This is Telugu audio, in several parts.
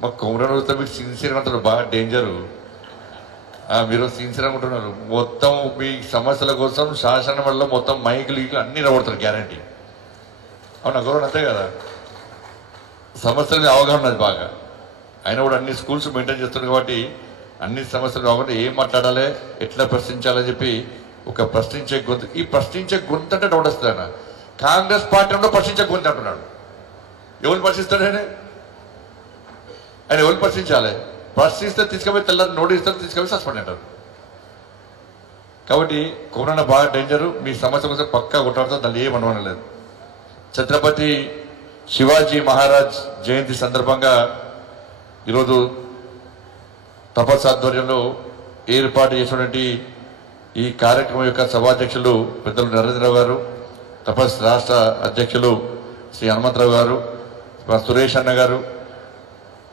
మా కొమరన్ వస్తే మీకు సిన్సియర్గా ఉంటారు, బాగా డేంజరు. మీరు సిన్సియర్గా ఉంటున్నారు. మొత్తం మీ సమస్యల కోసం శాసనం వల్ల మొత్తం మైకులు అన్నీ రాబడతారు గ్యారంటీ. అవునా గౌరవం? అంతే కదా, సమస్యల మీద అవగాహన ఉన్నది బాగా. అయినా కూడా అన్ని స్కూల్స్ మెయింటైన్ చేస్తున్నారు కాబట్టి అన్ని సమస్యలు కాకుండా ఏం మాట్లాడాలి, ఎట్లా ప్రశ్నించాలని చెప్పి ఒక ప్రశ్నించే గొంతు. ఈ ప్రశ్నించే గొంతు అంటే డౌట్ వస్తుంది అన్న. కాంగ్రెస్ పార్టీలో ప్రశ్నించే గొంతు అంటున్నాడు. ఎవరు ప్రశ్నిస్తాడు ఆయన ఎవరు ప్రశ్నించాలి? ప్రశ్నిస్తే తీసుకుపోయి తెల్లారి నోటీస్ ఇస్తారు, తీసుకుపోయి సస్పెండ్ అంటారు. కాబట్టి కొమరన్న బాగా డేంజరు. మీ సమస్య కోసం పక్కా కొట్టాడుతుంది, దాన్ని ఏం అనుమానం. ఛత్రపతి శివాజీ మహారాజ్ జయంతి సందర్భంగా ఈరోజు తపస్ ఆధ్వర్యంలో ఏర్పాటు చేసినటువంటి ఈ కార్యక్రమం యొక్క సభాధ్యక్షులు పెద్దలు నరేంద్రరావు గారు, తపస్ రాష్ట్ర అధ్యక్షులు శ్రీ హనుమంతరావు గారు, సురేష్ అన్న గారు,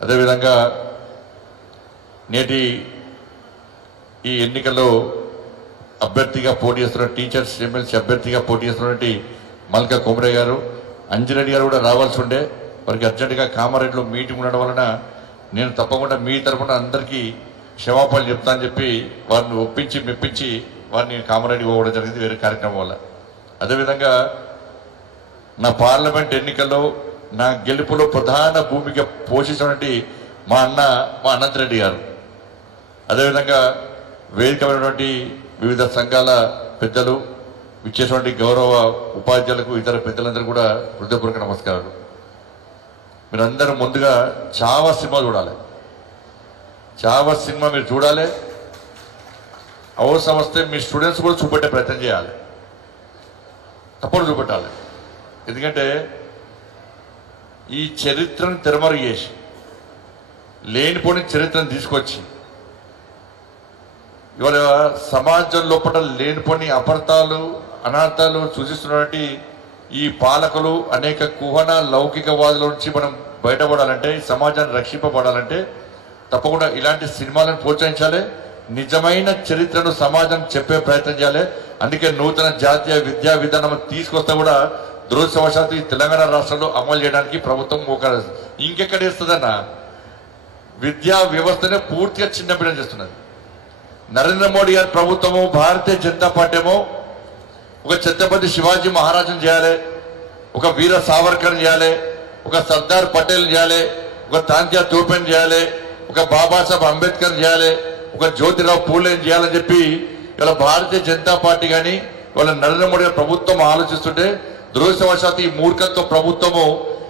అదేవిధంగా నేటి ఈ ఎన్నికల్లో అభ్యర్థిగా పోటీ చేస్తున్న టీచర్స్ ఎమ్మెల్సీ అభ్యర్థిగా పోటీ చేస్తున్నటువంటి మల్కా కొమరయ్య గారు, అంజిరెడ్డి గారు కూడా రావాల్సి ఉండే, వారికి అర్జెంటుగా కామారెడ్డిలో మీటింగ్ ఉండడం వలన నేను తప్పకుండా మీ తరఫున అందరికీ క్షమాపణలు చెప్తానని చెప్పి వారిని ఒప్పించి మెప్పించి వారిని కామారెడ్డి పోవడం జరిగింది వేరే కార్యక్రమం వల్ల. అదేవిధంగా నా పార్లమెంట్ ఎన్నికల్లో నా గెలుపులో ప్రధాన భూమిక పోషించినటువంటి మా అనంత్ రెడ్డి గారు, అదేవిధంగా వేదికమైనటువంటి వివిధ సంఘాల పెద్దలు, ఇచ్చేటువంటి గౌరవ ఉపాధ్యాయులకు, ఇతర పెద్దలందరూ కూడా హృదయపూర్వక నమస్కారాలు. మీరందరూ ముందుగా చావా సినిమా చూడాలి. చావా సినిమా మీరు చూడాలి. అవసరం వస్తే మీ స్టూడెంట్స్ కూడా చూపెట్టే ప్రయత్నం చేయాలి, తప్పకుండా చూపెట్టాలి. ఎందుకంటే ఈ చరిత్రను తెరమరుగు చేసి లేనిపోని చరిత్రను తీసుకొచ్చి ఇవాళ సమాజం లోపల లేనిపోని అపార్థాలు అనార్థాలు సూచిస్తున్నటువంటి ఈ పాలకులు అనేక కుహన లౌకికవాదుల నుంచి మనం బయటపడాలంటే, సమాజాన్ని రక్షింపబడాలంటే తప్పకుండా ఇలాంటి సినిమాలను ప్రోత్సహించాలి. నిజమైన చరిత్రను సమాజం చెప్పే ప్రయత్నం చేయాలి. అందుకే నూతన జాతీయ విద్యా విధానం తీసుకొస్తే కూడా దురదృష్టవశాత్తు ఈ తెలంగాణ రాష్ట్రంలో అమలు చేయడానికి ప్రభుత్వం ఇంకెక్కడ ఇస్తుందన్న విద్యా వ్యవస్థనే పూర్తిగా చిన్నపిల్లం చేస్తున్నది. నరేంద్ర మోడీ గారి ప్రభుత్వము, భారతీయ జనతా పార్టీ ఏమో ఒక ఛత్రపతి శివాజీ మహారాజును చేయాలి, ఒక వీర సావర్కర్ చేయాలి, ఒక సర్దార్ పటేల్ చేయాలి, ఒక తాంత్యా తోపెన్ చేయాలి, ఒక బాబాసాహెబ్ అంబేద్కర్ చేయాలి, ఒక జ్యోతిరావు పూలేని చేయాలని చెప్పి ఇవాళ భారతీయ జనతా పార్టీ కానీ ఇవాళ నరేంద్ర మోడీ గారి ప్రభుత్వం ఆలోచిస్తుంటే దురదృష్టవశాత్తు ఈ మూర్ఖత్వ ప్రభుత్వము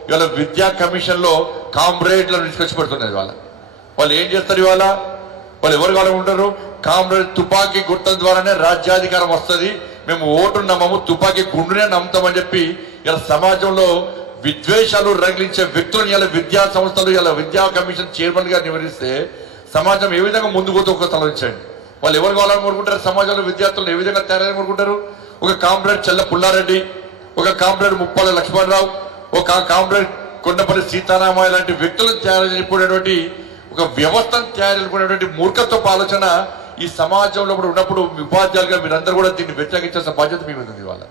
ఇవాళ విద్యా కమిషన్ లో కామ్రేడ్లను తీసుకొచ్చి పెడుతున్నది. వాళ్ళు ఏం చేస్తారు? ఇవాళ వాళ్ళు ఎవరు కావాలి ఉంటారు? కామ్రేడ్ తుపాకీ గుర్తం ద్వారానే రాజ్యాధికారం వస్తుంది, మేము ఓటు నమ్మము, తుపాకీ గుండునే నమ్ముతామని చెప్పి ఇలా సమాజంలో విద్వేషాలు రగిలించే వ్యక్తులను ఇలా విద్యా సంస్థలు ఇలా విద్యా కమిషన్ చైర్మన్ గా నివరిస్తే సమాజం ఏ విధంగా ముందుకు పోతే ఒక తలవించండి. వాళ్ళు ఎవరు కావాలని కోరుకుంటారు? సమాజంలో విద్యార్థులను ఏ విధంగా తయారని కోరుకుంటారు? ఒక కామ్రేడ్ చెల్ల పుల్లారెడ్డి, ఒక కామ్రేడ్ ముప్పాల లక్ష్మణరావు, ఒక కామ్రేడ్ కొండపల్లి సీతారామయ్య లాంటి వ్యక్తులను తయారు చేయబడేటువంటి ఒక వ్యవస్థను తయారు చేయబడేటువంటి మూర్ఖత్వపు ఆలోచన ఈ సమాజంలో కూడా ఉన్నప్పుడు ఉపాధ్యాయులుగా మీరందరూ కూడా దీన్ని వ్యతిరేకించాల్సిన బాధ్యత మీ మీద ఉంది ఇవాళ.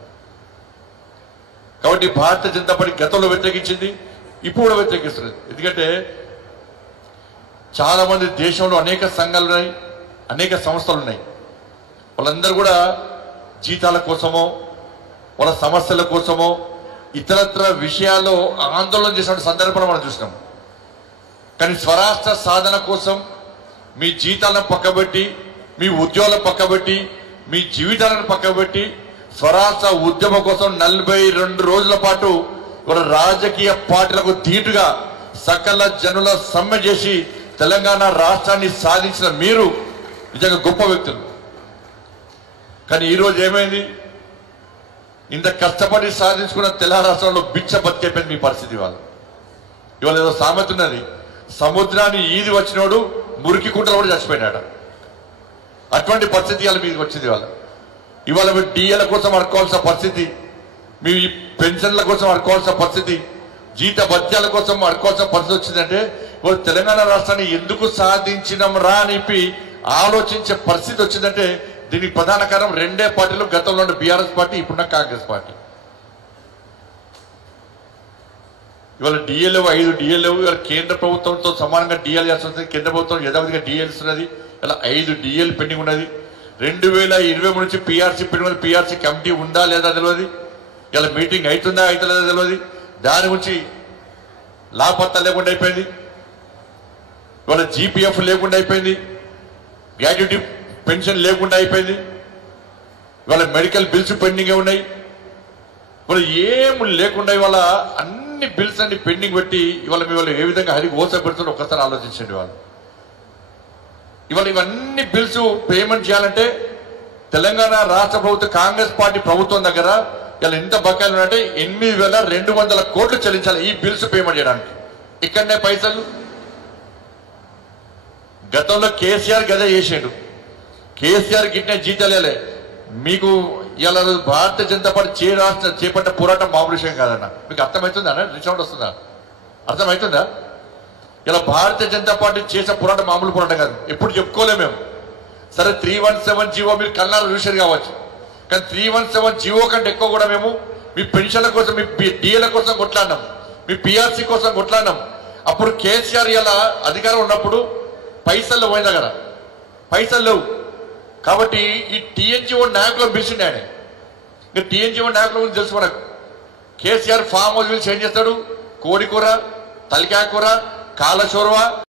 కాబట్టి భారతీయ జనతా పార్టీ గతంలో వ్యతిరేకించింది, ఇప్పుడు కూడా వ్యతిరేకిస్తుంది. ఎందుకంటే చాలా మంది దేశంలో అనేక సంఘాలు ఉన్నాయి, అనేక సంస్థలు ఉన్నాయి. వాళ్ళందరూ కూడా జీతాల కోసమో వాళ్ళ సమస్యల కోసమో ఇతరత్ర విషయాల్లో ఆందోళన చేసిన సందర్భాలు మనం చూసినాం. కానీ స్వరాష్ట్ర సాధన కోసం మీ జీతాలను పక్కబెట్టి, మీ ఉద్యోగాలను పక్కబెట్టి, మీ జీవితాలను పక్కబెట్టి స్వరాష్ట్ర ఉద్యమం కోసం 42 రోజుల పాటు ఒక రాజకీయ పార్టీలకు ధీటుగా సకల జనుల సమ్మె చేసి తెలంగాణ రాష్ట్రాన్ని సాధించిన మీరు నిజంగా గొప్ప వ్యక్తులు. కానీ ఈరోజు ఏమైంది? ఇంత కష్టపడి సాధించుకున్న తెలంగాణ రాష్ట్రంలో బిచ్చ బతికైపోయింది మీ పరిస్థితి. ఇవాళ ఏదో సామెత ఉన్నది, సముద్రాన్ని ఈది వచ్చినోడు మురికి కుంటలు కూడా చచ్చిపోయినాడు. అటువంటి పరిస్థితి ఇవాళ మీదకి వచ్చింది. ఇవాళ మీరు డిఏల కోసం అడుకోవాల్సిన పరిస్థితి, మీ పెన్షన్ల కోసం అడుకోవాల్సిన పరిస్థితి, జీత భత్యాల కోసం అడుకోవాల్సిన పరిస్థితి వచ్చిందంటే ఇవాళ తెలంగాణ రాష్ట్రాన్ని ఎందుకు సాధించినం రా అని ఆలోచించే పరిస్థితి వచ్చిందంటే దీనికి ప్రధాన కారణం రెండే పార్టీలు, గతంలో ఉన్న బీఆర్ఎస్ పార్టీ, ఇప్పుడున్న కాంగ్రెస్ పార్టీ. ఇవాళ డిఎల్ 5 డిఎల్ ఇవాళ కేంద్ర ప్రభుత్వంతో సమానంగా డిఎల్ చేయాల్సి వస్తుంది. కేంద్ర ప్రభుత్వం యథావిధిగా డిఎల్ ఇస్తున్నది. ఇలా 5 డిఎల్ పెండింగ్ ఉన్నది. 2023 నుంచి పిఆర్సీ పెండింగ్ ఉన్నది. పిఆర్సీ కమిటీ ఉందా లేదా తెలియదు. ఇలా మీటింగ్ అవుతుందా అవుతుందా తెలియదు. దాని గురించి లాభపత్తా లేకుండా అయిపోయింది. ఇవాళ జీపీఎఫ్ లేకుండా అయిపోయింది. గ్రాట్యుటీ పెన్షన్ లేకుండా అయిపోయింది. ఇవాళ మెడికల్ బిల్స్ పెండింగ్ ఉన్నాయి. ఇవాళ ఏం లేకుండా ఇవాళ అన్ని బిల్స్ అన్ని పెండింగ్ పెట్టి ఇవాళ మీ వాళ్ళు ఏ విధంగా హరికి ఓస పెడుతున్నారు ఒక్కసారి ఆలోచించండి. వాళ్ళు ఇవాళ ఇవన్నీ బిల్స్ పేమెంట్ చేయాలంటే తెలంగాణ రాష్ట్ర ప్రభుత్వం కాంగ్రెస్ పార్టీ ప్రభుత్వం దగ్గర ఇలా ఎంత బకాయిలు ఉన్నాయంటే 8,200 కోట్లు చెల్లించాలి ఈ బిల్స్ పేమెంట్ చేయడానికి. ఇక్కడనే పైసలు గతంలో కేసీఆర్ గదే చేసిండు. కేసీఆర్ గిట్నే జీతాలే మీకు ఇలా భారతీయ జనతా పార్టీ చేపట్ట పోరాటం మామూలు విషయం కాదన్న. మీకు అర్థమవుతుందా అన్న? రిసౌండ్ వస్తుందా? అర్థమవుతుందా? ఇలా భారతీయ జనతా పార్టీ చేసే పోరాటం మామూలు పోరాటం కాదు. ఎప్పుడు చెప్పుకోలేము మేము. సరే 317 జీవో మీరు కన్నాలు చూసారు కావచ్చు. కానీ 317 జీవో కంటే ఎక్కువ కూడా మేము మీ పెన్షన్ల కోసం మీ డిఏల కోసం కొట్లాడినాం. మీ పిఆర్సీ కోసం కొట్లాడినాం. అప్పుడు కేసీఆర్ ఇలా అధికారం ఉన్నప్పుడు పైసలు పోయిన దగ్గర పైసలు లేవు. కాబట్టి ఈ టీఎన్జిఓ నాయకులను పిలిచిండే ఆయన. ఇంకా టీఎన్జిఓ నాయకుల గురించి తెలుసు మనకు. కేసీఆర్ ఫామ్ హౌస్ పిలిచి ఏం చేస్తాడు? కోడి కూర, తలికాయ కూర, కాళ్ళ చోరవ,